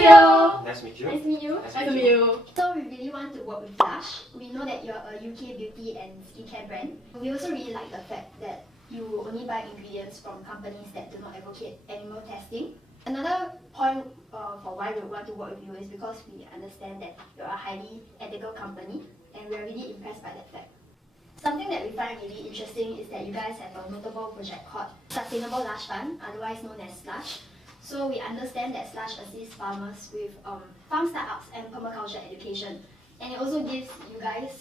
안녕하세요. Nice to meet you. Nice to meet you. Nice Nice to to meet meet you. you. So we really want to work with Lush. We know that you're a UK beauty and skincare brand. We also really like the fact that you only buy ingredients from companies that do not advocate animal testing. Another point for why we want to work with you is because we understand that you're a highly ethical company and we're really impressed by that fact. Something that we find really interesting is that you guys have a notable project called Sustainable Lush Fund, otherwise known as Slush. So we understand that Slush assists farmers with farm startups and permaculture education. And it also gives you guys,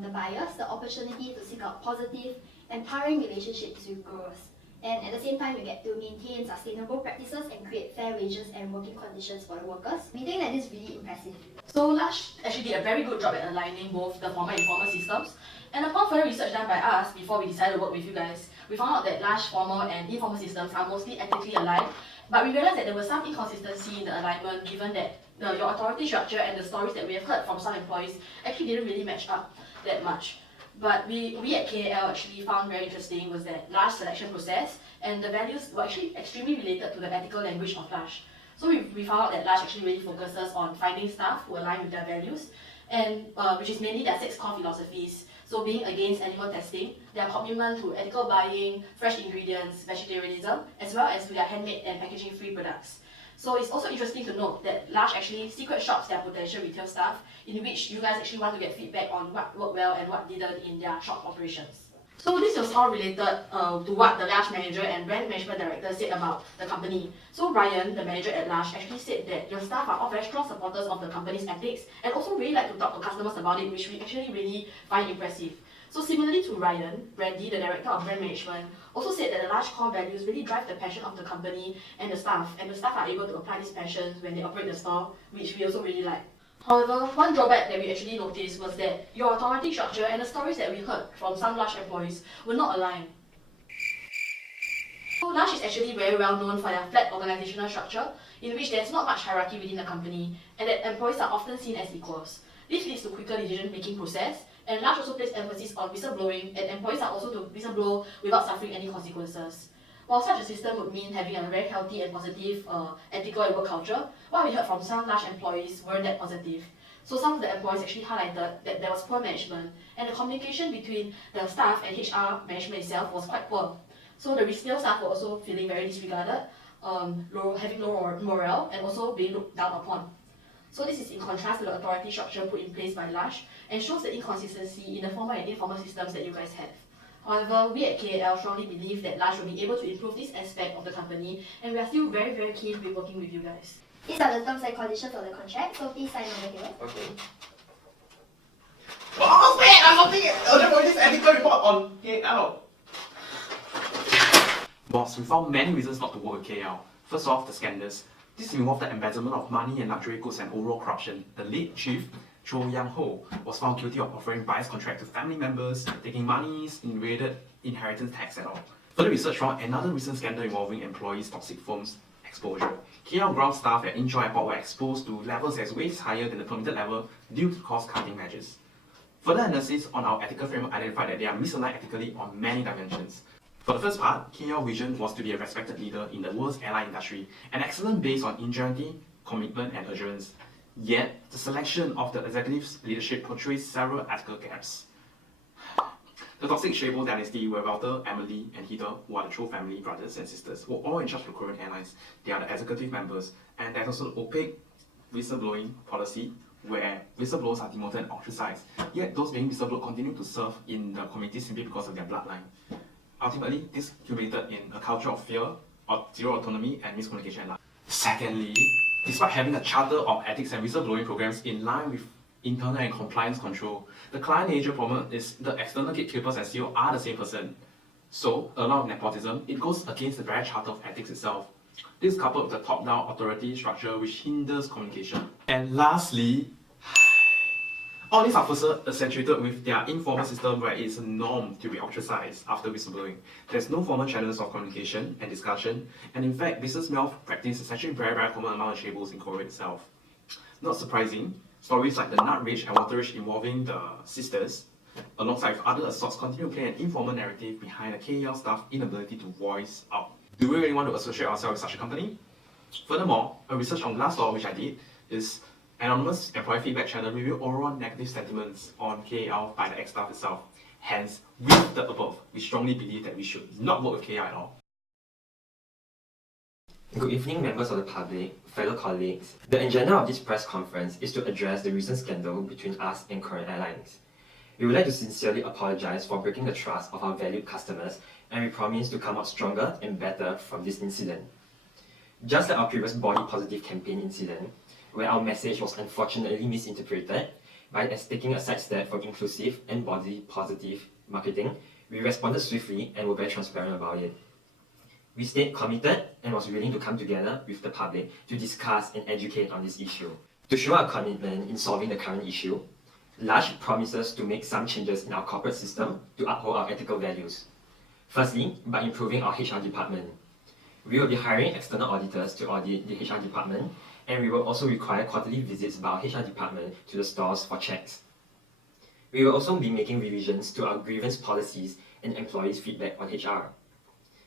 the buyers, the opportunity to seek out positive, empowering relationships with growers. And at the same time, you get to maintain sustainable practices and create fair wages and working conditions for your workers. We think that this is really impressive. So Lush actually did a very good job at aligning both the formal and informal systems. And upon further research done by us before we decided to work with you guys, we found out that Lush formal and informal systems are mostly ethically aligned. But we realized that there was some inconsistency in the alignment given that your authority structure and the stories that we have heard from some employees actually didn't really match up that much. But we at KAL actually found very interesting was that Lush selection process and the values were actually extremely related to the ethical language of Lush. So we found out that Lush actually really focuses on finding staff who align with their values, and which is mainly their 6 core philosophies. So being against animal testing, their commitment to ethical buying, fresh ingredients, vegetarianism, as well as to their handmade and packaging-free products. So it's also interesting to note that Lush actually secret shops their potential retail staff, in which you guys actually want to get feedback on what worked well and what didn't in their shop operations. So this was all related to what the Lush manager and brand management director said about the company. So Ryan, the manager at Lush, actually said that your staff are all very strong supporters of the company's ethics and also really like to talk to customers about it, which we actually really find impressive. So similarly to Ryan, Brandy, the director of brand management, also said that the Lush core values really drive the passion of the company and the staff are able to apply these passions when they operate the store, which we also really like. However, one drawback that we actually noticed was that your authority structure and the stories that we heard from some Lush employees were not aligned. So Lush is actually very well known for their flat organizational structure, in which there's not much hierarchy within the company, and that employees are often seen as equals. This leads to quicker decision-making process, and Lush also places emphasis on whistleblowing, and employees are also to whistleblow without suffering any consequences. While such a system would mean having a very healthy and positive ethical and work culture, what we heard from some Lush employees weren't that positive. So some of the employees actually highlighted that there was poor management, and the communication between the staff and HR management itself was quite poor. So the retail staff were also feeling very disregarded, having low morale, and also being looked down upon. So this is in contrast to the authority structure put in place by Lush, and shows the inconsistency in the formal and informal systems that you guys have. However, we at KAL strongly believe that Lush will be able to improve this aspect of the company, and we are still very, very keen to be working with you guys. These are the terms and conditions of the contract, so please sign over here. Okay. Oh, wait, I'm looking at this ethical report on KL. Boss, we found many reasons not to work with KL. First off, the scandals. This involved the embezzlement of money and luxury goods and overall corruption. The late chief, Cho Yang Ho, was found guilty of offering biased contracts to family members, taking monies, invaded inheritance tax and all. Further research found another recent scandal involving employees' toxic firms exposure. KL ground staff at Incheon Airport were exposed to levels as way higher than the permitted level due to cost-cutting measures. Further analysis on our ethical framework identified that they are misaligned ethically on many dimensions. For the first part, KL vision was to be a respected leader in the world's airline industry, an excellent base on ingenuity, commitment and assurance. Yet, the selection of the executive's leadership portrays several ethical gaps. The toxic Shaebo dynasty, where Walter, Emily, and Heather, who are the Cho family brothers and sisters, were all in charge of Korean Airlines. They are the executive members, and there's also the opaque whistleblowing policy, where whistleblowers are demoted and ostracized. Yet, those being whistleblowed continue to serve in the community simply because of their bloodline. Ultimately, this culminated in a culture of fear, of zero autonomy, and miscommunication. Secondly, despite having a charter of ethics and whistleblowing programs in line with internal and compliance control, the client nature problem is the external gatekeepers and CEO are the same person. So, along with nepotism, it goes against the very charter of ethics itself. This is coupled with the top-down authority structure which hinders communication. And lastly, all these are further accentuated with their informal system where it's a norm to be ostracized after whistleblowing. There's no formal channels of communication and discussion, and in fact, business malpractice is actually very, very common among the chaebols in Korea itself. Not surprising, stories like the nut rage and water rage involving the sisters, alongside with other assaults, continue to play an informal narrative behind the KAL staff's inability to voice out. Do we really want to associate ourselves with such a company? Furthermore, a research on Glassdoor which I did is anonymous employee feedback channel revealed overall negative sentiments on KAL by the ex-staff itself. Hence, with the above, we strongly believe that we should not work with KAL at all. Good evening, members of the public, fellow colleagues. The agenda of this press conference is to address the recent scandal between us and Korean Airlines. We would like to sincerely apologize for breaking the trust of our valued customers, and we promise to come out stronger and better from this incident. Just like our previous body positive campaign incident, where our message was unfortunately misinterpreted, by taking a side step from inclusive and body positive marketing, we responded swiftly and were very transparent about it. We stayed committed and was willing to come together with the public to discuss and educate on this issue. To show our commitment in solving the current issue, Lush promises to make some changes in our corporate system to uphold our ethical values. Firstly, by improving our HR department. We will be hiring external auditors to audit the HR department, and we will also require quarterly visits by our HR department to the stores for checks. We will also be making revisions to our grievance policies and employees' feedback on HR.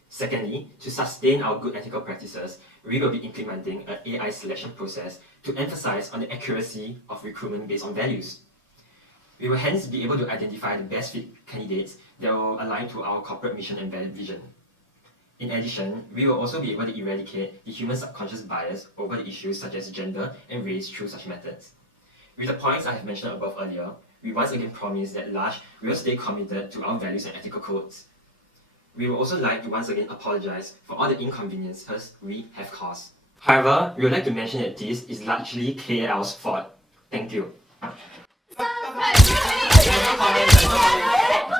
Secondly, to sustain our good ethical practices, we will be implementing an AI selection process to emphasize on the accuracy of recruitment based on values. We will hence be able to identify the best fit candidates that will align to our corporate mission and vision. In addition, we will also be able to eradicate the human subconscious bias over the issues such as gender and race through such methods. With the points I have mentioned above earlier, we once again promise that Lush will stay committed to our values and ethical codes. We would also like to once again apologize for all the inconveniences we have caused. However, we would like to mention that this is largely KAL's fault. Thank you.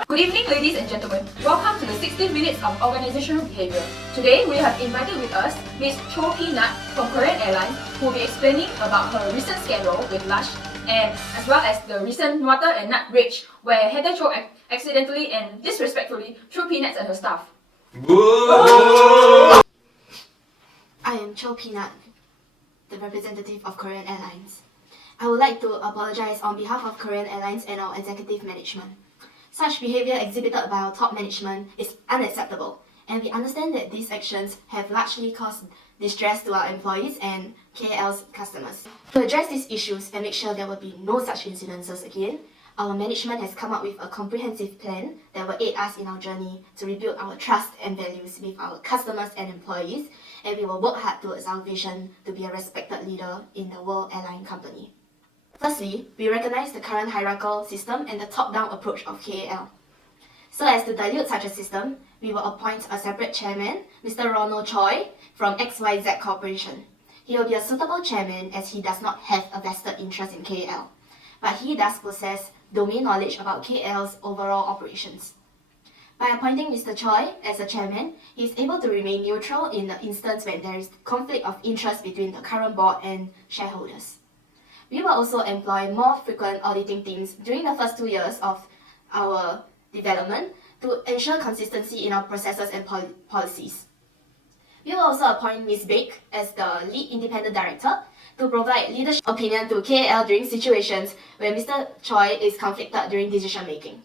Good evening, ladies and gentlemen. Welcome to the 16 minutes of organizational behavior. Today, we have invited with us Ms. Cho Peanut from Korean Airlines, who will be explaining about her recent scandal with Lush, and as well as the recent Nutter and Nut rage, where Heather Cho accidentally and disrespectfully threw peanuts at her staff. I am Cho Peanut, the representative of Korean Airlines. I would like to apologize on behalf of Korean Airlines and our executive management. Such behavior exhibited by our top management is unacceptable, and we understand that these actions have largely caused distress to our employees and KAL's customers. To address these issues and make sure there will be no such incidences again, our management has come up with a comprehensive plan that will aid us in our journey to rebuild our trust and values with our customers and employees, and we will work hard towards our vision to be a respected leader in the world airline company. Firstly, we recognize the current hierarchical system and the top-down approach of KAL. So as to dilute such a system, we will appoint a separate chairman, Mr. Ronald Choi from XYZ Corporation. He will be a suitable chairman as he does not have a vested interest in KAL, but he does possess domain knowledge about KAL's overall operations. By appointing Mr. Choi as a chairman, he is able to remain neutral in the instance when there is conflict of interest between the current board and shareholders. We will also employ more frequent auditing teams during the first 2 years of our development to ensure consistency in our processes and policies. We will also appoint Ms. Baek as the lead independent director to provide leadership opinion to KAL during situations where Mr. Choi is conflicted during decision making.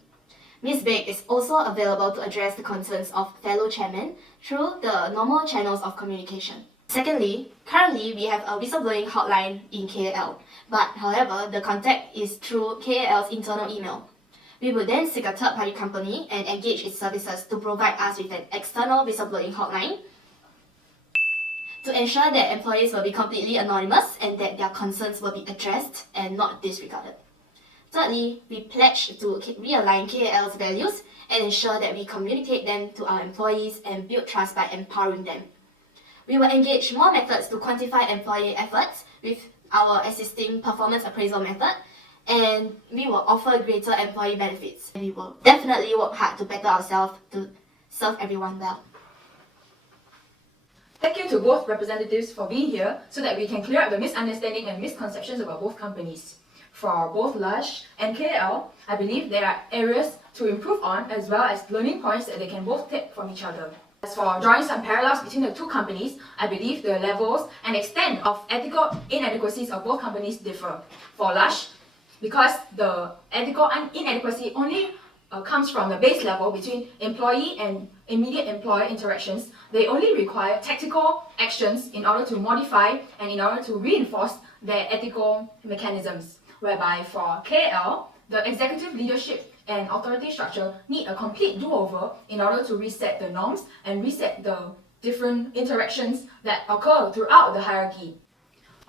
Ms. Baek is also available to address the concerns of fellow chairmen through the normal channels of communication. Secondly, currently we have a whistleblowing hotline in KAL, but however, the contact is through KAL's internal email. We will then seek a third-party company and engage its services to provide us with an external whistleblowing hotline to ensure that employees will be completely anonymous and that their concerns will be addressed and not disregarded. Thirdly, we pledge to realign KAL's values and ensure that we communicate them to our employees and build trust by empowering them. We will engage more methods to quantify employee efforts with our existing performance appraisal method, and we will offer greater employee benefits. We will definitely work hard to better ourselves to serve everyone well. Thank you to both representatives for being here so that we can clear up the misunderstanding and misconceptions about both companies. For both Lush and KAL, I believe there are areas to improve on as well as learning points that they can both take from each other. As for drawing some parallels between the two companies, I believe the levels and extent of ethical inadequacies of both companies differ. For Lush, because the ethical inadequacy only comes from the base level between employee and immediate employer interactions, they only require tactical actions in order to modify and in order to reinforce their ethical mechanisms. Whereby for KL, the executive leadership and authority structure need a complete do-over in order to reset the norms and reset the different interactions that occur throughout the hierarchy.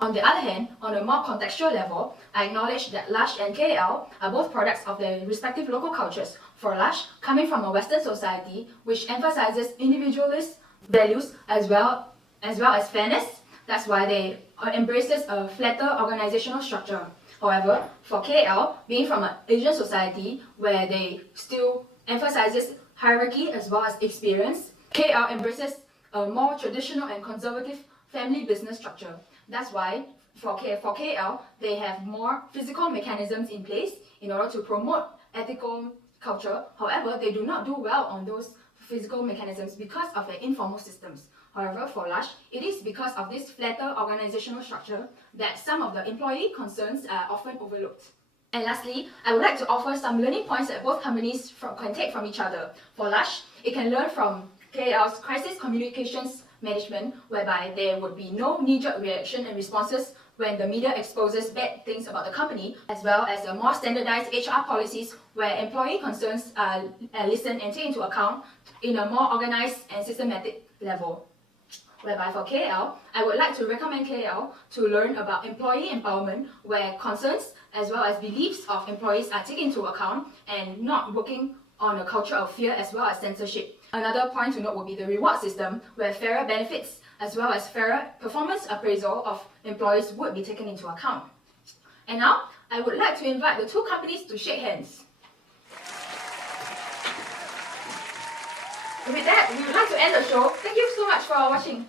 On the other hand, on a more contextual level, I acknowledge that Lush and KL are both products of their respective local cultures. For Lush, coming from a Western society which emphasizes individualist values as well as fairness, that's why they embraces a flatter organizational structure. However, for KL, being from an Asian society where they still emphasizes hierarchy as well as experience, KL embraces a more traditional and conservative family business structure. That's why for KL, they have more physical mechanisms in place in order to promote ethical culture. However, they do not do well on those physical mechanisms because of their informal systems. However, for Lush, it is because of this flatter organizational structure that some of the employee concerns are often overlooked. And lastly, I would like to offer some learning points that both companies can take from each other. For Lush, it can learn from KL's crisis communications management, whereby there would be no knee-jerk reaction and responses when the media exposes bad things about the company, as well as a more standardized HR policies where employee concerns are listened and taken into account in a more organized and systematic level. Whereby for KL, I would like to recommend KL to learn about employee empowerment, where concerns as well as beliefs of employees are taken into account and not working on a culture of fear as well as censorship. Another point to note would be the reward system, where fairer benefits as well as fairer performance appraisal of employees would be taken into account. And now, I would like to invite the two companies to shake hands. With that, we would like to end the show. Thank you so much for watching.